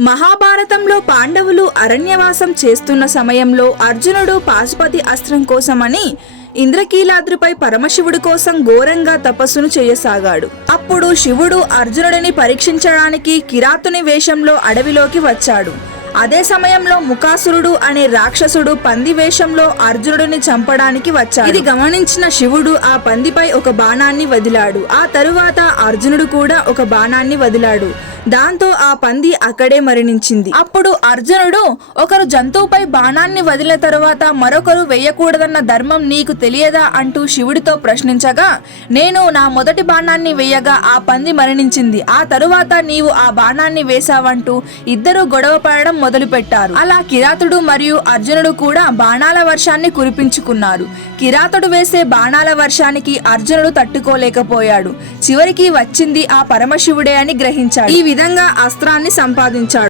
మహాభారతంలో పాండవులు అరణ్యవాసం చేస్తున్న సమయంలో అర్జునుడు పాశుపతి అస్త్రం కోసమని ఇంద్రకీలాద్రిపై పరమశివుడి కోసం ఘోరంగా తపస్సును చేయసాగాడు. అప్పుడు శివుడు అర్జునుడిని పరీక్షించడానికి కిరాతుని వేషంలో అడవిలోకి వచ్చాడు. అదే సమయంలో ముఖాసురుడు అనే రాక్షసుడు పంది వేషంలో అర్జునుడిని చంపడానికి వచ్చాడు. ఇది గమనించిన శివుడు ఆ పందిపై ఒక బాణాన్ని వదిలాడు. ఆ తరువాత అర్జునుడు కూడా ఒక బాణాన్ని వదిలాడు. దాంతో ఆ పంది అక్కడే మరణించింది. అప్పుడు అర్జునుడు ఒకరు జంతువుపై బాణాన్ని వదిలిన తరువాత మరొకరు వేయకూడదన్న ధర్మం నీకు తెలియదా అంటూ శివుడితో ప్రశ్నించగా నేను నా మొదటి బాణాన్ని వేయగా ఆ పంది మరణించింది. ఆ తరువాత నీవు ఆ బాణాన్ని వేశావంటూ ఇద్దరు గొడవ పడడం మొదలుపెట్టారు. అలా కిరాతుడు మరియు అర్జునుడు కూడా బాణాల వర్షాన్ని కురిపించుకున్నారు. కిరాతుడు వేసే బాణాల వర్షానికి అర్జునుడు తట్టుకోలేకపోయాడు. చివరికి వచ్చింది ఆ పరమశివుడే అని గ్రహించాడు. ఈ విధంగా అస్త్రాన్ని సంపాదించాడు.